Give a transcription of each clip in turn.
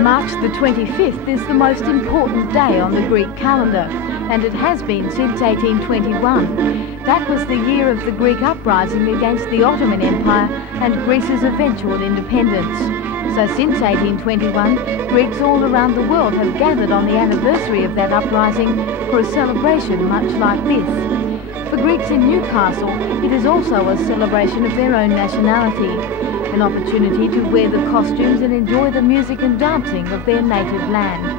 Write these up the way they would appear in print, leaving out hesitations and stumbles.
March the 25th is the most important day on the Greek calendar, and it has been since 1821. That was the year of the Greek uprising against the Ottoman Empire and Greece's eventual independence. So since 1821, Greeks all around the world have gathered on the anniversary of that uprising for a celebration much like this. For Greeks in Newcastle, it is also a celebration of their own nationality, an opportunity to wear the costumes and enjoy the music and dancing of their native land.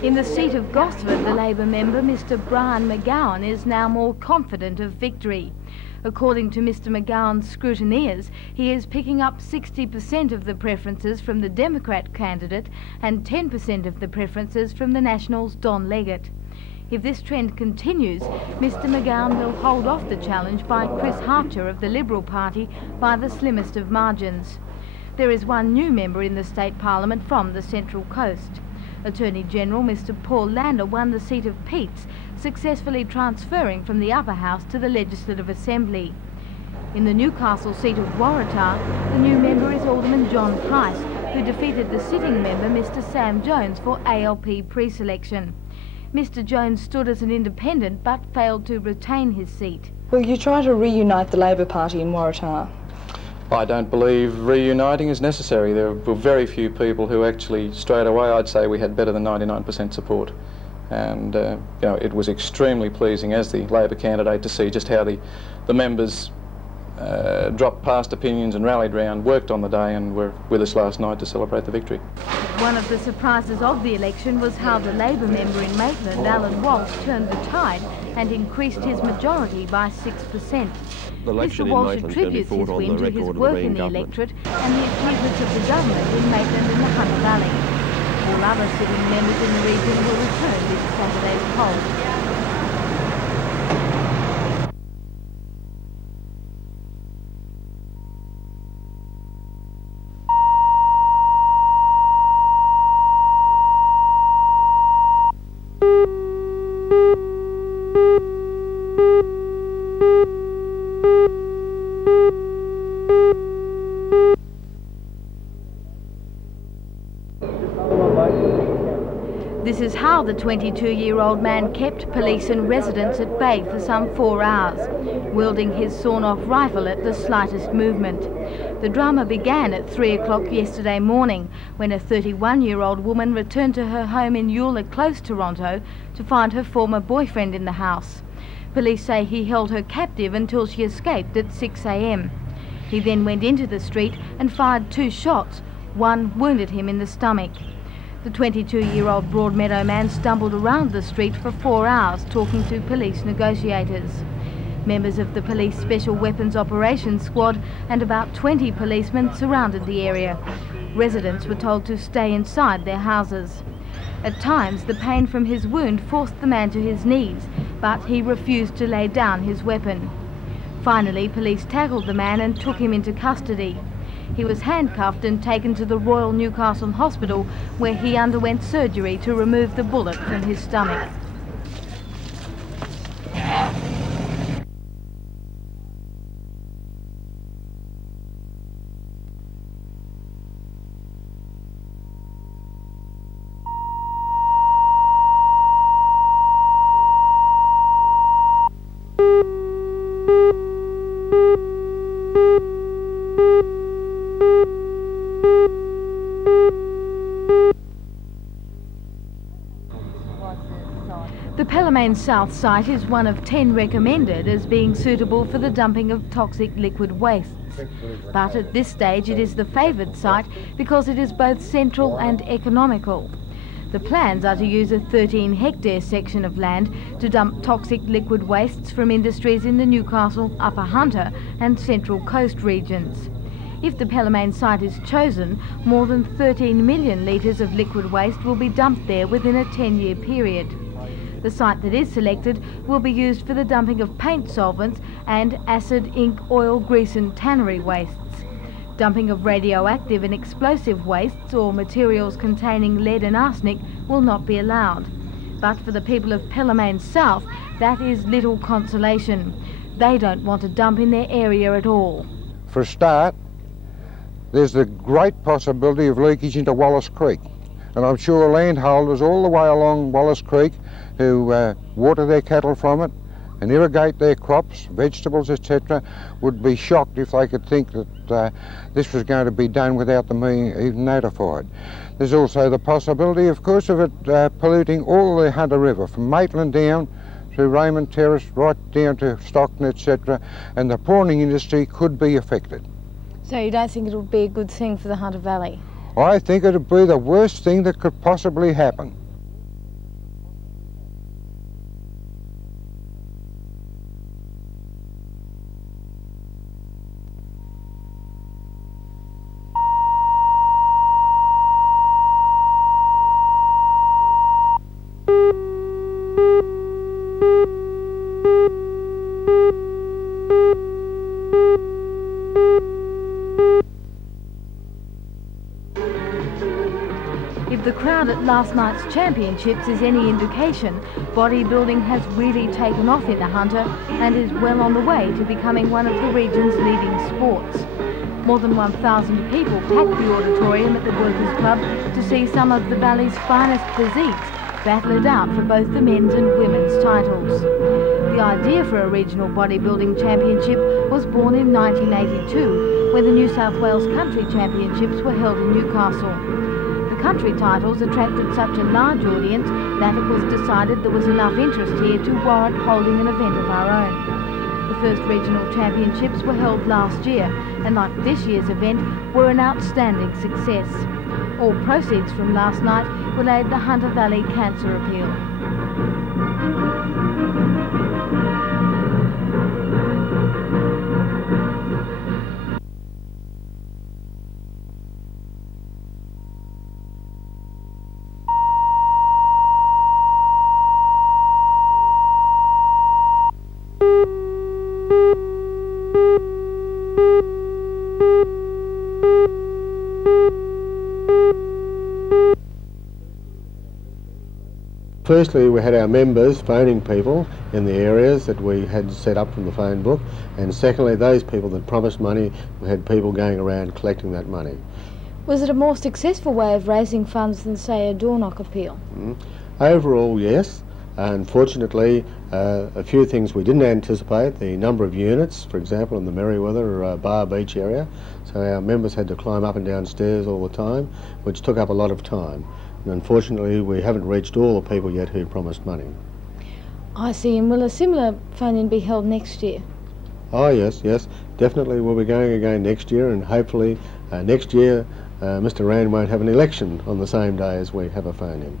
In the seat of Gosford, the Labour member, Mr Brian McGowan, is now more confident of victory. According to Mr McGowan's scrutineers, he is picking up 60% of the preferences from the Democrat candidate and 10% of the preferences from the Nationals' Don Leggett. If this trend continues, Mr McGowan will hold off the challenge by Chris Harcher of the Liberal Party by the slimmest of margins. There is one new member in the State Parliament from the Central Coast. Attorney-General Mr Paul Lander won the seat of Peats, successfully transferring from the Upper House to the Legislative Assembly. In the Newcastle seat of Waratah, the new member is Alderman John Price, who defeated the sitting member Mr Sam Jones for ALP pre-selection. Mr Jones stood as an independent but failed to retain his seat. Will you try to reunite the Labor Party in Waratah? I don't believe reuniting is necessary. There were very few people who actually, straight away, I'd say we had better than 99% support. And it was extremely pleasing as the Labor candidate to see just how the members dropped past opinions and rallied round, worked on the day and were with us last night to celebrate the victory. One of the surprises of the election was how the Labor member in Maitland, Alan Walsh, turned the tide and increased his majority by 6%. Mr Walsh attributes his win to his work in the electorate and the achievements of the government in Maitland and the Hunter Valley. All other sitting members in the region will return this Saturday's poll. This is how the 22-year-old man kept police and residents at bay for some 4 hours, wielding his sawn-off rifle at the slightest movement. The drama began at 3 o'clock yesterday morning, when a 31-year-old woman returned to her home in Eula Close, Toronto, to find her former boyfriend in the house. Police say he held her captive until she escaped at 6 a.m. He then went into the street and fired 2 shots. One wounded him in the stomach. The 22-year-old Broadmeadow man stumbled around the street for 4 hours talking to police negotiators. Members of the Police Special Weapons Operations Squad and about 20 policemen surrounded the area. Residents were told to stay inside their houses. At times, the pain from his wound forced the man to his knees, but he refused to lay down his weapon. Finally, police tackled the man and took him into custody. He was handcuffed and taken to the Royal Newcastle Hospital, where he underwent surgery to remove the bullet from his stomach. Pelham South site is one of 10 recommended as being suitable for the dumping of toxic liquid wastes. But at this stage it is the favoured site because it is both central and economical. The plans are to use a 13-hectare section of land to dump toxic liquid wastes from industries in the Newcastle, Upper Hunter and Central Coast regions. If the Pelham site is chosen, more than 13 million litres of liquid waste will be dumped there within a 10-year period. The site that is selected will be used for the dumping of paint solvents and acid, ink, oil, grease and tannery wastes. Dumping of radioactive and explosive wastes or materials containing lead and arsenic will not be allowed. But for the people of Pelham South, that is little consolation. They don't want to dump in their area at all. For a start, there's the great possibility of leakage into Wallace Creek. And I'm sure landholders all the way along Wallace Creek who water their cattle from it and irrigate their crops, vegetables, etc., would be shocked if they could think that this was going to be done without them being even notified. There's also the possibility, of course, of it polluting all the Hunter River, from Maitland down through Raymond Terrace, right down to Stockton, etc., and the prawning industry could be affected. So you don't think it would be a good thing for the Hunter Valley? I think it would be the worst thing that could possibly happen. If the crowd at last night's championships is any indication, bodybuilding has really taken off in the Hunter and is well on the way to becoming one of the region's leading sports. More than 1,000 people packed the auditorium at the Workers' Club to see some of the valley's finest physiques battle it out for both the men's and women's titles. The idea for a regional bodybuilding championship was born in 1982, when the New South Wales Country Championships were held in Newcastle. The country titles attracted such a large audience that it was decided there was enough interest here to warrant holding an event of our own. The first regional championships were held last year and, like this year's event, were an outstanding success. All proceeds from last night will aid the Hunter Valley Cancer Appeal. Firstly, we had our members phoning people in the areas that we had set up from the phone book, and secondly, those people that promised money, we had people going around collecting that money. Was it a more successful way of raising funds than, say, a door knock appeal? Overall, yes. Unfortunately, a few things we didn't anticipate, the number of units, for example, in the Merriweather Bar Beach area, so our members had to climb up and down stairs all the time, which took up a lot of time. And unfortunately, we haven't reached all the people yet who promised money. I see. And will a similar phone-in be held next year? Oh yes, yes, definitely we'll be going again next year, and hopefully next year Mr. Rand won't have an election on the same day as we have a phone-in.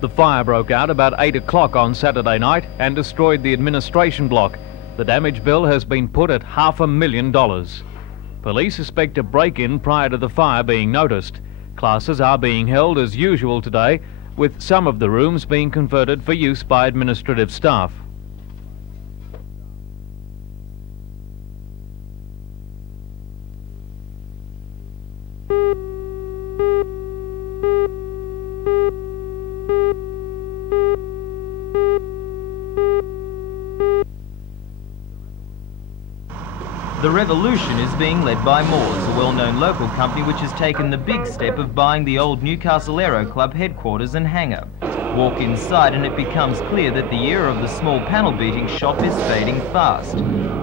The fire broke out about 8 o'clock on Saturday night and destroyed the administration block. The damage bill has been put at $500,000. Police suspect a break-in prior to the fire being noticed. Classes are being held as usual today, with some of the rooms being converted for use by administrative staff. The revolution is being led by Moores, a well-known local company which has taken the big step of buying the old Newcastle Aero Club headquarters and hangar. Walk inside and it becomes clear that the era of the small panel beating shop is fading fast.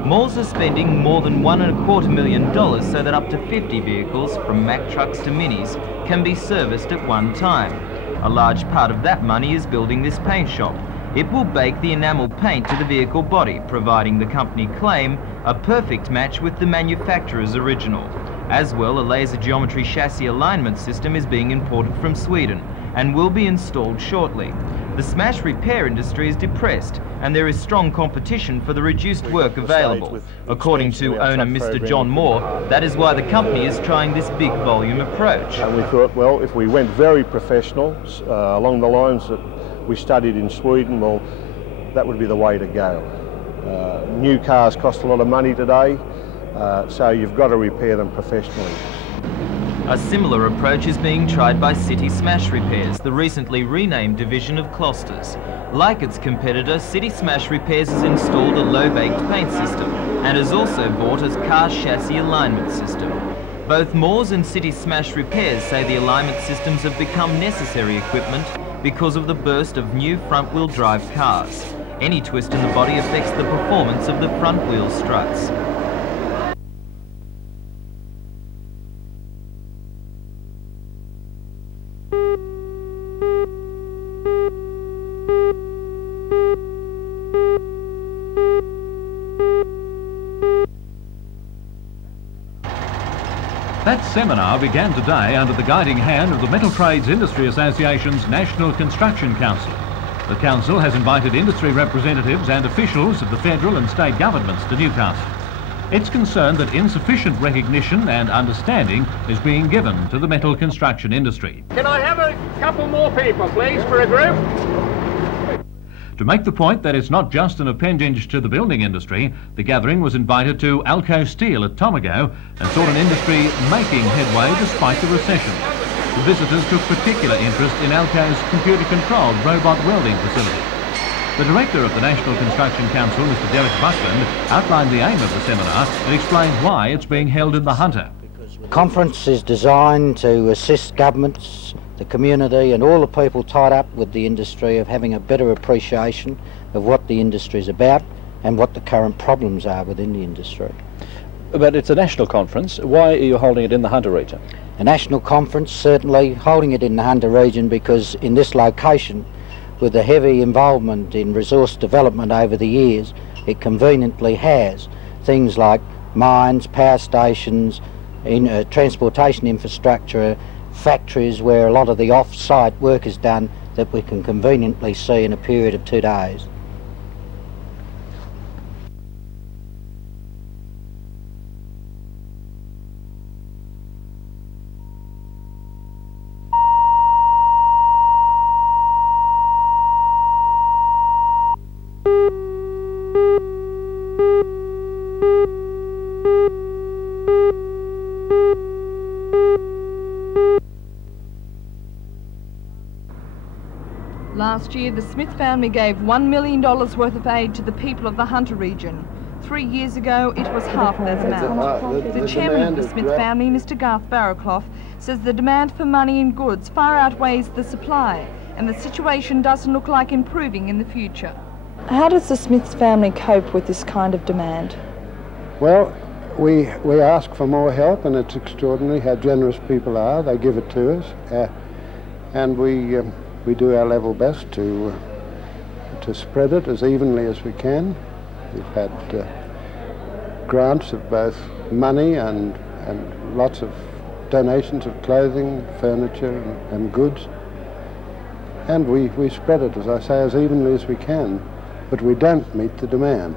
Moores are spending more than $1.25 million so that up to 50 vehicles, from Mack trucks to minis, can be serviced at one time. A large part of that money is building this paint shop. It will bake the enamel paint to the vehicle body, providing the company claim a perfect match with the manufacturer's original. As well, a laser geometry chassis alignment system is being imported from Sweden and will be installed shortly. The smash repair industry is depressed and there is strong competition for the reduced work available. According to owner Mr. John Moore, that is why the company is trying this big volume approach. And we thought, well, if we went very professional, along the lines that we studied in Sweden, well, that would be the way to go. New cars cost a lot of money today, so you've got to repair them professionally. A similar approach is being tried by City Smash Repairs, the recently renamed division of Closters. Like its competitor, City Smash Repairs has installed a low-baked paint system and has also bought a car chassis alignment system. Both Moores and City Smash Repairs say the alignment systems have become necessary equipment because of the burst of new front-wheel drive cars. Any twist in the body affects the performance of the front-wheel struts. That seminar began today under the guiding hand of the Metal Trades Industry Association's National Construction Council. The council has invited industry representatives and officials of the federal and state governments to Newcastle. It's concerned that insufficient recognition and understanding is being given to the metal construction industry. Can I have a couple more people, please, for a group? To make the point that it's not just an appendage to the building industry, the gathering was invited to Alco Steel at Tomago and saw an industry making headway despite the recession. The visitors took particular interest in Alco's computer-controlled robot welding facility. The director of the National Construction Council, Mr. Derek Buckland, outlined the aim of the seminar and explained why it's being held in the Hunter. The conference is designed to assist governments, the community and all the people tied up with the industry of having a better appreciation of what the industry is about and what the current problems are within the industry. But it's a national conference. Why are you holding it in the Hunter region? A national conference, certainly holding it in the Hunter region because in this location, with the heavy involvement in resource development over the years, it conveniently has things like mines, power stations, transportation infrastructure, factories where a lot of the off-site work is done that we can conveniently see in a period of 2 days. Last year, the Smith family gave $1 million worth of aid to the people of the Hunter region. 3 years ago, it was half that amount. The chairman of the Smith family, Mr. Garth Barrowclough, says the demand for money and goods far outweighs the supply, and the situation doesn't look like improving in the future. How does the Smith family cope with this kind of demand? Well, we ask for more help, and it's extraordinary how generous people are. They give it to us, and we do our level best to spread it as evenly as we can. We've had grants of both money and lots of donations of clothing, furniture and goods. And we spread it, as I say, as evenly as we can, but we don't meet the demand.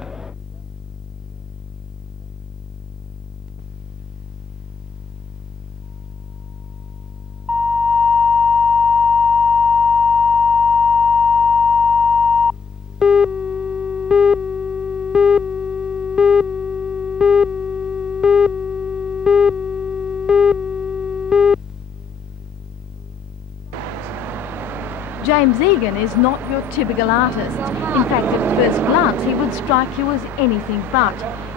James Egan is not your typical artist. In fact, at first glance, he would strike you as anything but.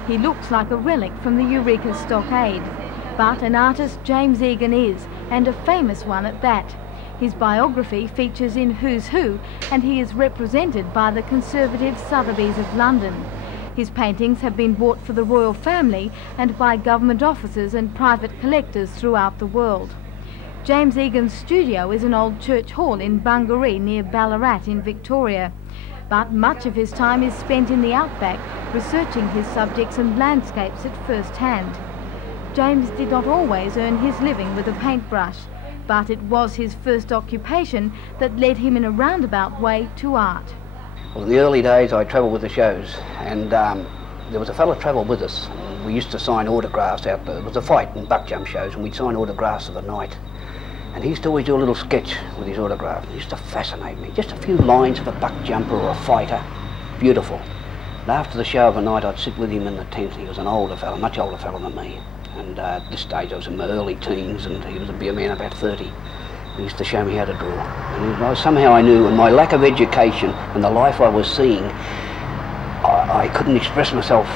He looks like a relic from the Eureka Stockade. But an artist James Egan is, and a famous one at that. His biography features in Who's Who, and he is represented by the conservative Sotheby's of London. His paintings have been bought for the royal family and by government officers and private collectors throughout the world. James Egan's studio is an old church hall in Bungaree near Ballarat in Victoria, but much of his time is spent in the outback researching his subjects and landscapes at first hand. James did not always earn his living with a paintbrush, but it was his first occupation that led him in a roundabout way to art. Well, in the early days I travelled with the shows, and there was a fellow travelled with us. We used to sign autographs out there. It was a fight in buck jump shows, and we'd sign autographs of the night. And he used to always do a little sketch with his autograph. It used to fascinate me. Just a few lines of a buck jumper or a fighter. Beautiful. And after the show of a night, I'd sit with him in the tent. He was an older fellow, much older fellow than me. And at this stage I was in my early teens, and he was a beer man about 30. He used to show me how to draw. And somehow I knew, in my lack of education and the life I was seeing, I couldn't express myself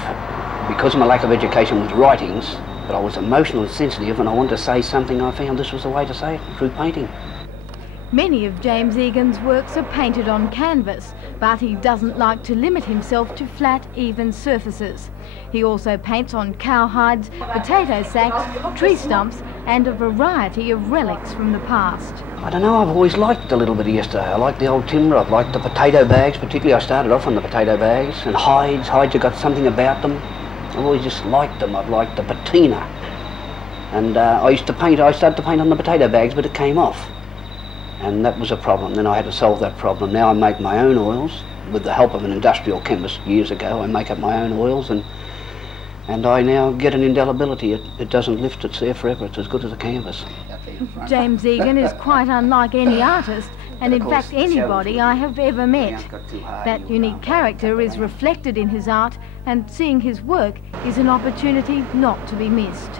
because of my lack of education with writings, but I was emotional and sensitive, and I wanted to say something. I found this was the way to say it, through painting. Many of James Egan's works are painted on canvas, but he doesn't like to limit himself to flat, even surfaces. He also paints on cowhides, potato sacks, tree stumps, and a variety of relics from the past. I don't know, I've always liked a little bit of yesterday. I like the old timber, I've liked the potato bags, particularly I started off on the potato bags, and hides have got something about them. I've always just liked them. I've liked the patina. And I started to paint on the potato bags, but it came off. And that was a problem. Then I had to solve that problem. Now I make my own oils with the help of an industrial chemist years ago. I make up my own oils, and I now get an indelibility. It doesn't lift, it's there forever. It's as good as a canvas. James Egan is quite unlike any artist, and in fact anybody I have ever met. That unique character is reflected in his art, and seeing his work is an opportunity not to be missed.